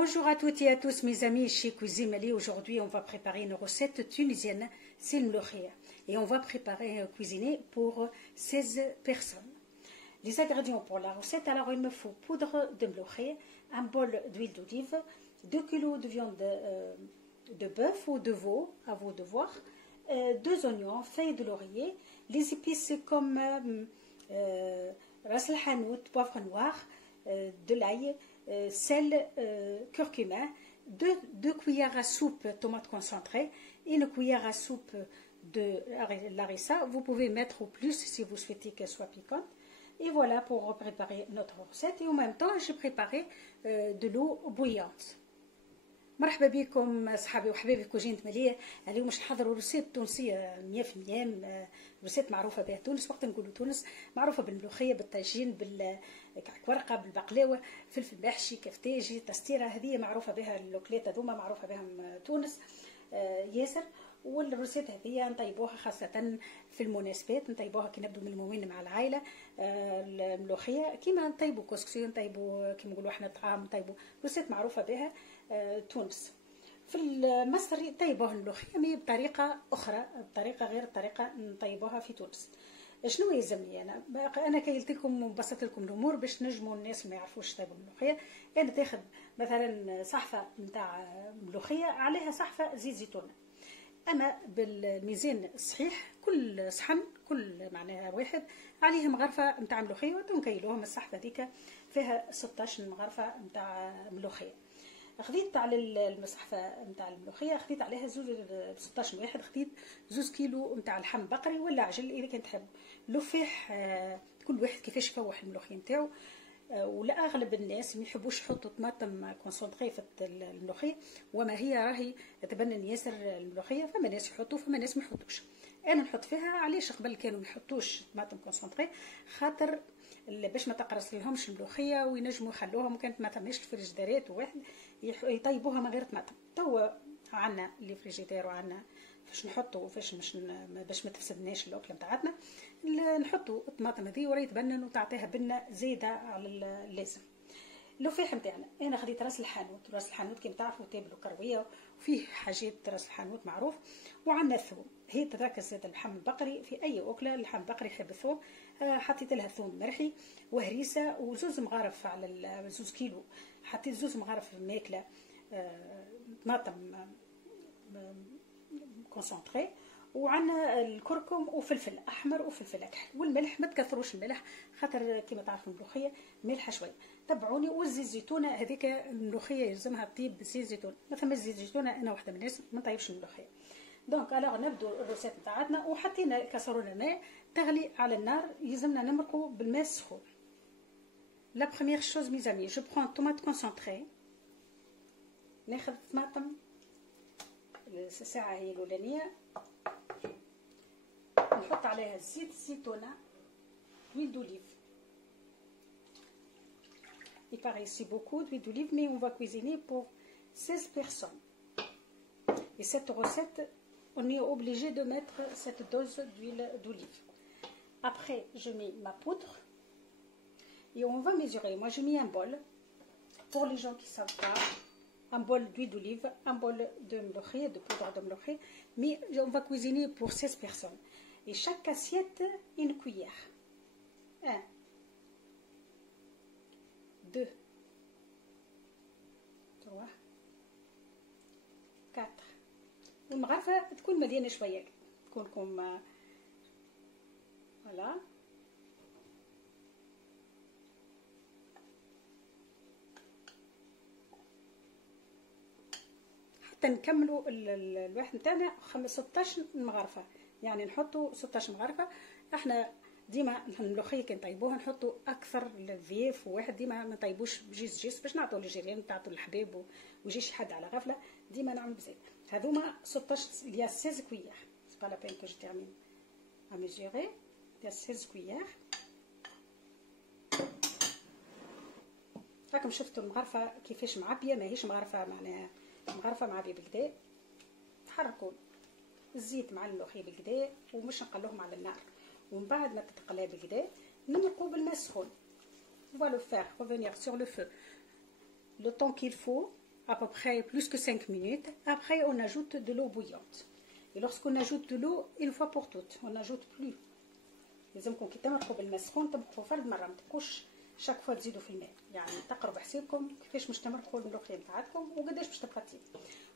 Bonjour à toutes et à tous mes amis chez Cuisine Mali. Aujourd'hui on va préparer une recette tunisienne, c'est le mlokhia. Et on va cuisiner pour 16 personnes. Les ingrédients pour la recette, alors il me faut poudre de mlokhia, un bol d'huile d'olive, 2 kg de viande de bœuf ou de veau, à vous de voir, 2 oignons, feuilles de laurier, les épices comme ras el hanout, poivre noir, de l'ail, sel, curcuma, 2 cuillères à soupe tomate concentrée, une cuillère à soupe de larissa. Vous pouvez mettre au plus si vous souhaitez qu'elle soit piquante. Et voilà pour préparer notre recette. Et en même temps, j'ai préparé de l'eau bouillante. مرحبا بكم اصحابي وحبايبي كوجينة مالية. اليوم باش نحضروا روسيت تونسية 100%. روسيت معروفة بها تونس. وقت نقولوا تونس معروفة بالملوخية، بالطاجين، بالكعك بالبقلاوة، فلفل محشي، كفتاجي، تستيرة. هذه معروفة بها الأكلات هذوما، معروفة بها تونس ياسر. والروسيت هذه نطيبوها خاصة في المناسبات، نطيبوها كي نبدو من الموين مع العائلة. الملوخية كيما نطيبوا كسكسي، نطيبوا كيما نقولوا احنا طعام، نطيبوا روسيت معروفة بها تونس. في مصر طيبوها الملوخية مي بطريقة أخرى، بطريقة غير الطريقة نطيبوها في تونس. شنو يلزمني أنا كيلت لكم وبسطت لكم الأمور باش نجموا الناس ما يعرفوش يطيبوا الملوخية. أنا تاخذ مثلا صحفة نتاع ملوخية عليها صحفة زيت زيتون. أما بالميزان الصحيح كل صحن، كل معناها واحد عليه مغرفة نتاع ملوخية، ونكيلوهم الصحفة ذيك فيها 16 مغرفة نتاع ملوخية. خذيت على المصحفة نتاع الملوخية، خذيت عليها 16 واحد، خذيت 2 كيلو نتاع اللحم بقري ولا عجل إذا كنت تحب. لفاح كل واحد كيفاش يفوح الملوخية نتاعو. ولا اغلب الناس ما يحبوش يحطوا طماطم كونسونطري في الملوخيه، وما هي راهي تبنن ياسر الملوخيه. فما ناس يحطوا، فما ناس ما يحطوش. انا نحط فيها. علاش قبل كانوا ما يحطوش طماطم كونسونطري؟ خاطر باش ما تقرص لهمش الملوخيه وينجموا يخلوها، وكانت ما تمش الفريجيديرات وواحد يطيبوها من غير طماطم. توا عندنا لي فريجيدير وعندنا فاش نحطوا فاش باش ما تفسدناش الاكله نتاعتنا، نحطوا الطماطم هذه وراه يتبنن وتعطيها بنه زايده على اللازم. اللفاح نتاعنا انا خديت راس الحانوت. راس الحانوت كيما تعرفوا تابلو كرويه وفيه حاجات راس الحانوت معروف. وعندنا الثوم، هي تركز زاد اللحم البقري في اي اكله. اللحم البقري يحب الثوم. حطيت لها ثوم مرحي وهريسه وزوز مغارف على 2 كيلو. حطيت 2 مغارف ماكله طماطم كونسونطري، وعندنا الكركم وفلفل احمر وفلفل اكحل والملح. ما تكثروش الملح خاطر كيما تعرفوا الملوخيه مالحه شويه. تبعوني. والزيت زيتونه هذيك الملوخيه يلزمها طيب بزيت زيتون. ما ثماش زيت زيتونه، انا واحده من الناس ما نطيبش الملوخيه. دونك الوغ نبدو الروسيت نتاعنا. وحطينا كاسرونه ماء تغلي على النار. يلزمنا نمرقوا بالماء السخون. لا بروميير شوز ميزامي جو برون طوماط كونسونطري. ناخذ طماطم الساعه هي الاولانيه، نحط عليها زيت الزيتونه، huile d'olive. Il paraît ici beaucoup d'huile d'olive, mais on va cuisiner pour 16 personnes. Et cette recette, on est obligé de mettre cette dose d'huile d'olive. Après, je mets ma poudre et on va mesurer. Moi, j'ai mis un bol. Pour les gens qui ne savent pas, un bol d'huile d'olive, un bol de mlokhia, de poudre de mlokhia. Mais on va cuisiner pour 16 personnes. Et chaque assiette, une cuillère. 1, 2, 3, 4. والمغرفة تكون مليانة شوية، تكونكم فوالا. حتى نكملوا الواحد نتاعنا 16 مغرفة، يعني نحطوا 16 مغرفة. احنا ديما الملوخيه كي نطيبوها نحطوا اكثر الفياف، وواحد ديما ما نطيبوش جيس باش نعطوا للجيران، نعطوا للحباب ويجي شي حد على غفله. ديما نعمل بزاف. هذوما 16 il y a 16 cuillères. C'est pas la peine que je termine à mesurer. Il y a 16 cuillères. راكم شفتوا المغرفه كيفاش معبيه، ماهيش مغرفه معناها مغرفه معبيه بالكدا. تحركوا الزيت مع الملوخيه بالكدا ومش نقلوهم على النار. ومن بعد ما تتقلى بالكدا نمرقوا بالماء السخون. On va le faire revenir sur le feu le temps qu'il faut à peu près plus que 5 minutes. Après, on ajoute de l'eau bouillante. Et lorsqu'on ajoute de l'eau, une fois pour toutes, on n'ajoute plus. لازمكم كي تمرقوا بالماء سخون تمرقوا فرد مره، ما تبقوش شاك فوا تزيدوا في الماء، يعني تقروا بحسابكم كيفاش باش تمرقوا الملوخيه نتاعكم وقداش باش تبقى تطيب.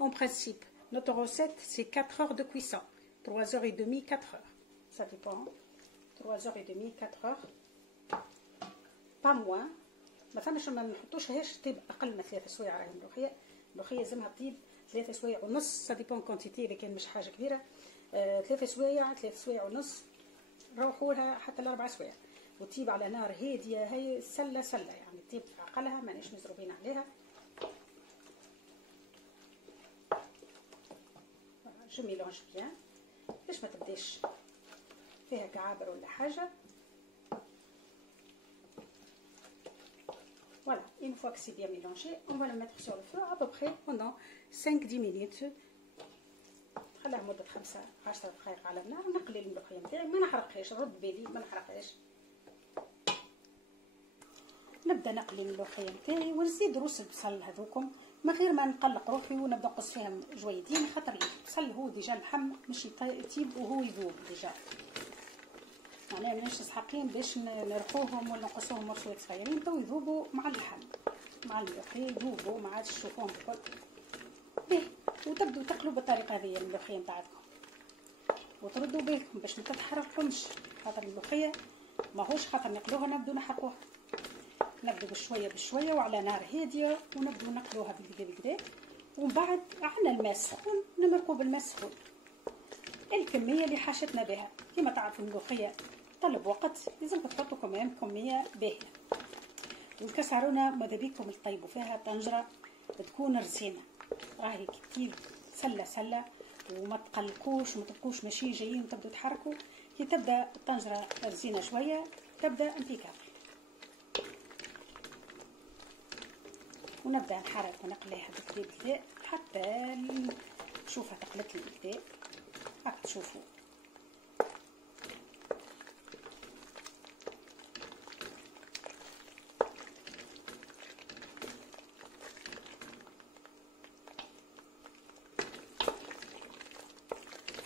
En principe, notre recette c'est 4 heures de cuisson, 3 heures et demie, 4 heures. Ça dépend. 3 heures et demie, 4 heures. Pas moins. ما فهمش ما نحطوش تطيب اقل من 3 سوايع. راهي الملوخيه لازمها تطيب 3 سوايع ونص. سا ديبون كونتيتي، اذا كان مش حاجه كبيره 3 سوايع 3 سوايع ونص، روحوا لها حتى ل4 سوايع، وتطيب على نار هاديه. هي سله يعني تطيب في عقلها، مانيش مزروبين عليها. جو ميلونج بيان باش ما تبداش فيها كعابر ولا حاجه. Voilà, une fois que c'est bien mélangé, on va le mettre sur le feu à peu près pendant 5-10 minutes. خليها مدة 5-10 دقائق على النار. نقلي الملوخية نتاعي، ما نحرقهاش، رد بالي ما نحرقهاش. نبدا نقلي الملوخية نتاعي ونزيد روس البصل هذوكم من غير ما نقلق روحي ونبدا نقص فيهم جويدين، خاطر البصل هو ديجا اللحم مش يطيب وهو يذوب ديجا، معناها ماناش نسحقين باش نرقوهم ولا نقصوهم مرشوات صغيرين، تو يذوبوا مع اللحم مع الملوخيه، يذوبوا ما عادش تشوفوهم الكل باهي. وتبدو تقلوا بالطريقه هذه الملوخيه نتاعكم، وتردوا بالكم باش ما تتحرقكمش، خاطر الملوخيه ماهوش خاطر نقلوها نبدو نحرقوها. نبدو بشويه وعلى نار هاديه، ونبدو نقلوها بالكدا، ومن بعد عندنا الماء السخون نمرقوا بالماء السخون الكميه اللي حاجتنا بها. كما تعرفوا الملوخيه طلب وقت، لازمكم تحطوا كميه باهيه. والكسرونه ماذا بيكم تطيبوا فيها طنجره تكون رزينه، راهي كتير سله وما تقلقوش وما تبقوش ماشي جايين وتبدوا تحركوا. كي تبدا الطنجره رزينه شويه تبدا امبيكابل، ونبدا نحرك ونقليها بالكدا حتى نشوفها تقلت لي بالكدا هاك تشوفوا.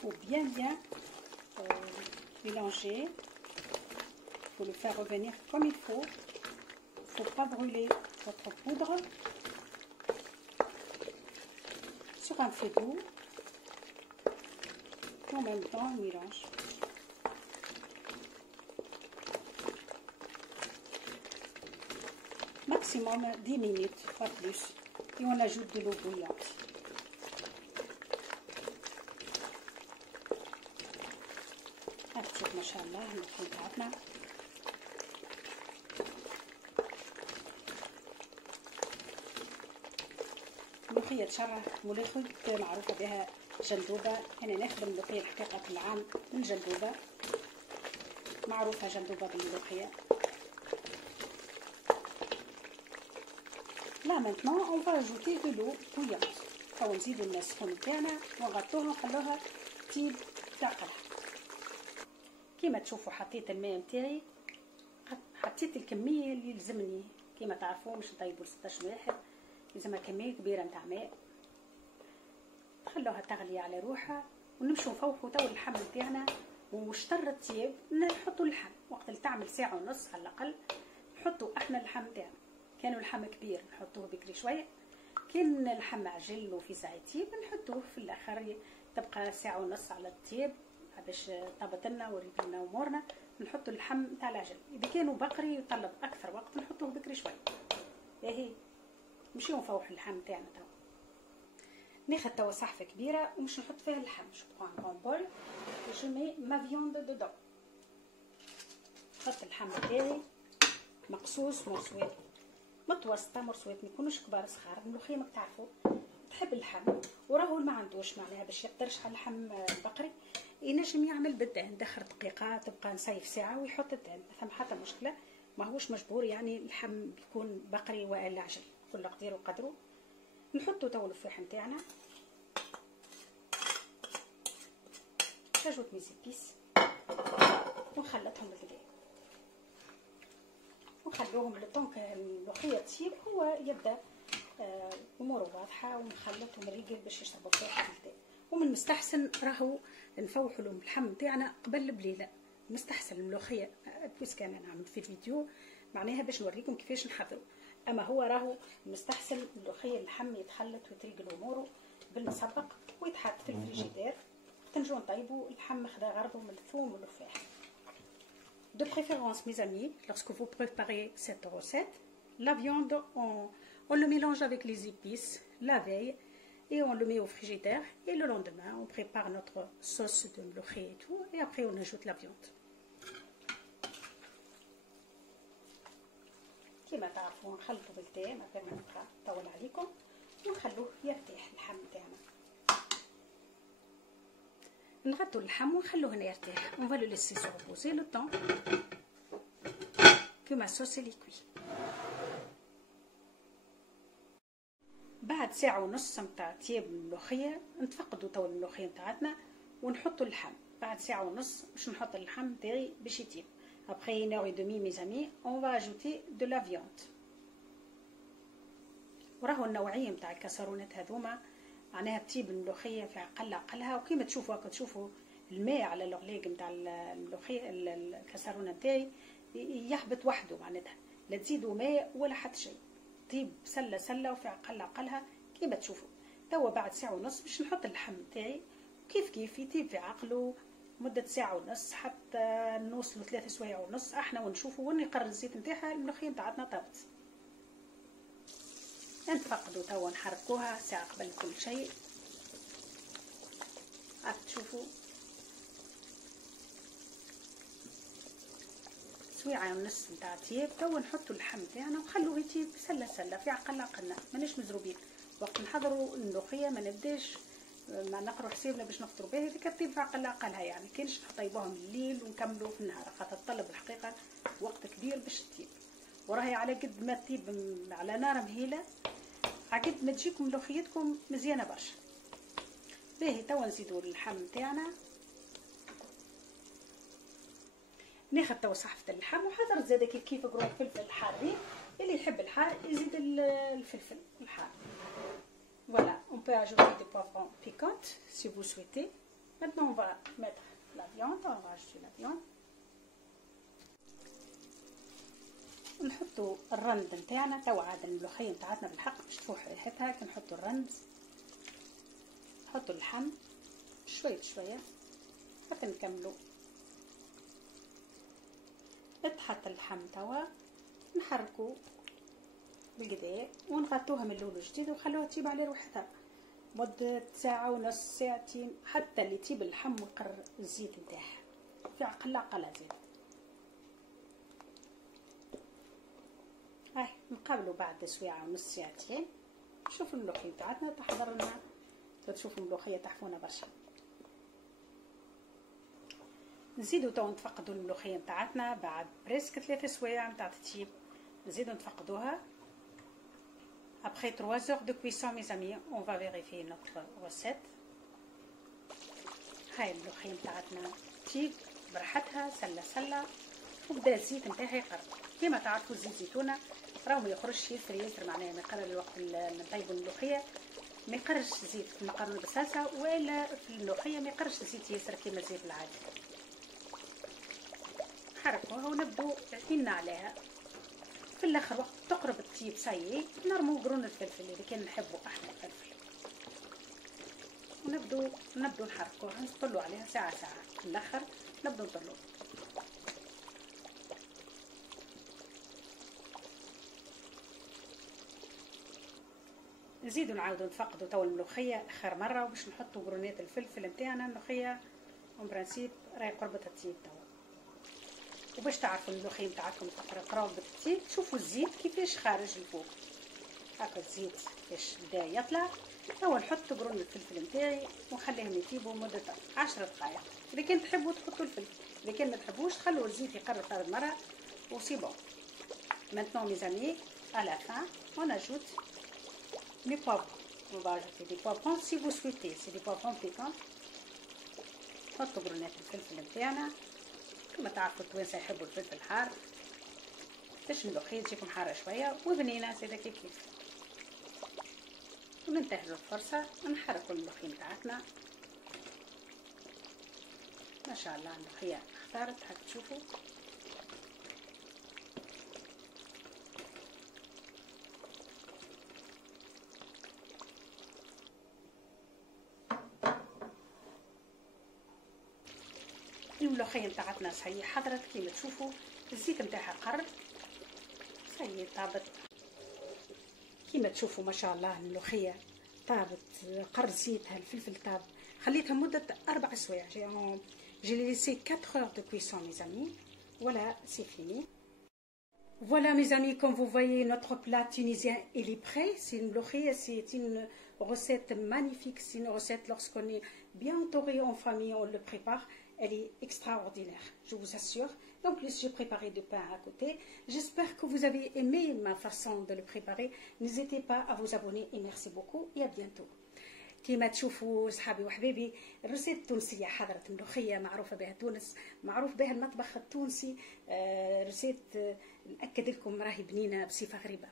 faut bien mélanger, il faut le faire revenir comme il faut pas brûler votre poudre sur un feu doux. En même temps on mélange. Maximum 10 minutes, pas plus, et on ajoute de l'eau bouillante. شوف ما شاء الله الملوخية تاعتنا ملوخية تشرح، ملوخية معروفة بها جندوبة. أنا نخدم ملوخية الحقيقة كل عام من جندوبة، معروفة جندوبة بالملوخية. لا maintenant on va ajouter de l'eau bouillante. أو نزيدو الماء السخون تاعنا ونغطوها ونخلوها تطيب تعقلها. كيما تشوفوا حطيت الماء نتاعي، حطيت الكميه اللي لزمني. كيما تعرفوا باش نطيبوا 16 واحد لازمها كميه كبيره نتاع ماء. خلوها تغلي على روحها ونمشوا نفوحوا تو اللحم نتاعنا. ومشتر الطياب نحطوا اللحم وقت اللي تعمل ساعه ونص على الاقل. نحطوا احنا اللحم تاعنا، كانوا اللحم كبير نحطوه بكري شويه، كان اللحم عجل وفي ساعه طيب نحطوه في الاخر تبقى ساعه ونص على الطياب باش طابت لنا وريت لنا امورنا. نحطوا اللحم تاع العجل. اذا كانوا بقري يطلب اكثر وقت نحطوه بكري شويه. باهي نمشيو نفوحوا اللحم تاعنا توا. ناخذ توا صحفه كبيره ومش نحط فيها اللحم. جو برون ان بول جو مي ما فيوند دودون. نحط اللحم تاعي مقصوص مرسوات متوسطه، مرسوات ما يكونوش كبار صغار. الملوخيه ما تعرفوا تحب اللحم وراهو ما عندوش معناها باش يقدرش على اللحم البقري، ينجم يعمل بالدهن. دخل دقيقه تبقى نصيف ساعه ويحط الدهن، ما ثم حتى مشكله، ماهوش مجبور يعني اللحم بيكون بقري والا عجل، كل قدير وقدره. نحطو تو الفاح نتاعنا، نجوت ميزي بيس ونخلطهم بالكدا ونخلوهم لطون الملوخيه تسيب. هو يبدا اموره واضحه ونخلط ونريقل باش يشربوا فيها البلدان. ومن المستحسن راهو نفوحوا لهم اللحم نتاعنا قبل بليله. مستحسن الملوخيه بويسك انا نعمل في الفيديو معناها باش نوريكم كيفاش نحضروا. اما هو راهو مستحسن الملوخيه اللحم يتخلط ويتريقل اموره بالمسبق ويتحط في الفريجيدير. تنجو نطيبوا اللحم خدا غرضه من الثوم والرفاح. De préférence, mes amis, lorsque vous préparez cette recette, la viande, on le mélange avec les épices la veille et on le met au frigidaire. Et le lendemain, on prépare notre sauce de mloukhé et tout. Et après, on ajoute la viande. كما تعرفوا نخلطوا بالتاء ما كان نبقى نطول عليكم ونخلوه يرتاح اللحم تاعنا. نغطوا اللحم ونخلوه هنا يرتاح. On va le laisser se reposer le temps que ma sauce est cuite. بعد ساعة ونص متاع طياب الملوخية نتفقدوا تو الملوخية متاعتنا ونحطوا اللحم. بعد ساعة ونص باش نحط اللحم تاعي باش يطيب. Après 1h30 mes amis, on va ajouter de la viande. وراهو النوعية متاع الكسرونات هذوما معناها تطيب الملوخية في أقلها وكيما تشوفوا هكا تشوفوا الماء على الغليق متاع الملوخية الكسرونة نتاعي يهبط وحده معناتها لا تزيدوا ماء ولا حتى شيء. طيب سلة وفي أقلها كيما تشوفوا. توا بعد ساعة ونص باش نحط اللحم نتاعي كيف يطيب في عقله مدة ساعة ونص حتى نوصلوا 3 سوايع ونص احنا ونشوفوا وين يقرر الزيت نتاعها الملوخية نتاعتنا طابت. نتفقدوا توا نحركوها ساعة قبل كل شيء. هاك تشوفوا سويعة ونص نتاع طياب. توا نحطوا اللحم تاعنا ونخلوه يطيب سلة في عقلنا ماناش مزروبين. وقت نحضروا الملوخية ما نبداش ما نقروا حسابنا باش نفطروا بها هذيك تطيب في عقلها يعني كاينش نطيبوها من الليل ونكملوا في النهار خاطر تطلب الحقيقة وقت كبير باش تطيب. وراهي على قد ما تطيب على نار مهيلة عقد ما تجيكم ملوخيتكم مزيانة برشا. باهي توا نزيدوا اللحم تاعنا. ناخذ توا صحفة اللحم وحضرت زاده كيف قرون فلفل حارين. اللي يحب الحار يزيد الفلفل الحار. Voilà, on peut ajouter des poivrons piquants si vous souhaitez. Maintenant on va mettre la viande, on va ajouter la viande. نحطوا الرند نتاعنا. توا عاد الملوخية نتاعتنا بالحق باش تفوح ريحتها. كنحطوا الرند نحطوا اللحم شوية حتى نكملوا. تحط اللحم توا نحركوا بالقدا ونغطوها من الاول وجديد ونخلوها تطيب على روحها مدة ساعة ونص ساعتين حتى اللي يطيب اللحم ويقرر الزيت نتاعها في عقلها زين. هاي نقابلوا بعد ساعة ونص ساعتين. شوفوا الملوخية تاعتنا تحضر لنا. تشوفوا الملوخية تحفونا برشا. نزيدوا تو نتفقدوا الملوخية نتاعتنا بعد بريسك 3 سوايع نتاع تطيب. نزيدوا نتفقدوها. Après 3 heures de cuisson mes amis, on va vérifier notre recette. هاي الملوخية نتاعتنا تطيب براحتها سلة وبدا الزيت نتاعها يقرب. كما تعرفوا زيت زيتونة راهو ما يخرجش يسر معناها ما يقرر الوقت اللي نطيبوا الملوخية ما يقرش زيت في المقارنة بالصلصة ولا في الملوخية ما يقرش زيت ياسر كما الزيت العادي. نحركوها ونبدو عينا عليها. في الاخر وقت تقرب الطيب سايي نرمو قرون الفلفل اللي كان نحبه احنا الفلفل ونبدو نحركوها نطلوا عليها ساعة في الاخر نبدو نطلوا. نزيدوا نعاودوا نفقدوا تو الملوخيه اخر مره باش نحطوا قرونات الفلفل نتاعنا. الملوخيه اون برانسيب راهي قربت تطيب توا. وباش تعرفوا الملوخيه نتاعكم قربت تطيب تشوفوا الزيت كيفاش خارج لفوق هكا الزيت كيفاش بدا يطلع. توا نحط قرون الفلفل نتاعي ونخليهم يطيبوا مده 10 دقائق. اذا كان تحبوا تحطوا الفلفل اذا كان ما تحبوش خلوا الزيت يقرب ثالث مره وسي بون. Maintenant mes amis, à la fin, on ajoute les poivrons. On va ajouter des poivrons si vous souhaitez. C'est des poivrons piquants. نحطوا قرونات الفلفل نتاعنا. كما تعرفوا التوانسه يحبوا الفلفل الحار باش الملوخيه تجيكم حاره شويه وبنينه زاده كيف. وننتهزوا الفرصة ونحركوا الملوخية متاعتنا. ما شاء الله الملوخية اختارت هاك تشوفوا. الملوخية متاعتنا صحيح حضرت كيما تشوفوا، الزيت متاعها قرب صحيح طابت كيما تشوفوا. ما شاء الله الملوخية طابت قر زيتها، الفلفل طاب، خليتها مدة 4 سوايع. J'ai laissé 4 heures de cuisson mes amis. Voilà, c'est fini. Voilà mes amis, comme vous voyez, notre plat tunisien il est prêt. C'est une mloukhia, c'est une recette magnifique. C'est une recette lorsqu'on est bien entouré en famille, on le prépare. Elle est extraordinaire, je vous assure. En plus, j'ai préparé du pain à côté. J'espère que vous avez aimé ma façon de le préparer. N'hésitez pas à vous abonner et merci beaucoup et à bientôt. كيما تشوفوا صحابي وحبيبي، الرسالة التونسية حضرت ملوخية معروفة بها تونس، معروف بها المطبخ التونسي. رسالة نأكد لكم راهي بنينة بصفة غريبة،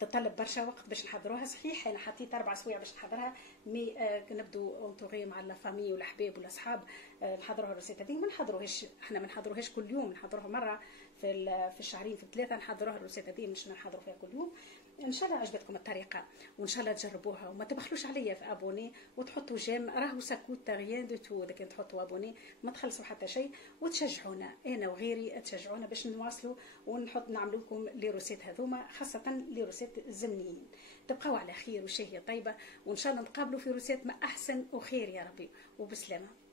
تطلب برشا وقت باش نحضروها. صحيح انا حطيت 4 سوايع باش نحضرها، مي نبدو اونطوغي مع لا فامي والاحباب والاصحاب نحضروها الرسالة هذه. ما نحضروهاش احنا، ما نحضروهاش كل يوم، نحضروها مرة في الشهرين، في 3 نحضروها الرسالة هذه، مش نحضروا فيها كل يوم. ان شاء الله عجبتكم الطريقه وان شاء الله تجربوها، وما تبخلوش عليا في ابوني وتحطوا جيم، راهو ساكوت ريان دو تو. اذا كنت تحطوا ابوني ما تخلصوا حتى شيء، وتشجعونا انا وغيري، تشجعونا باش نواصلوا ونحط نعمل لكم لي روسيت هذوما، خاصه لي روسيت الزمنيين. تبقاو على خير وشهيه طيبه، وان شاء الله نتقابلوا في روسيت ما احسن وخير يا ربي، وبسلامه.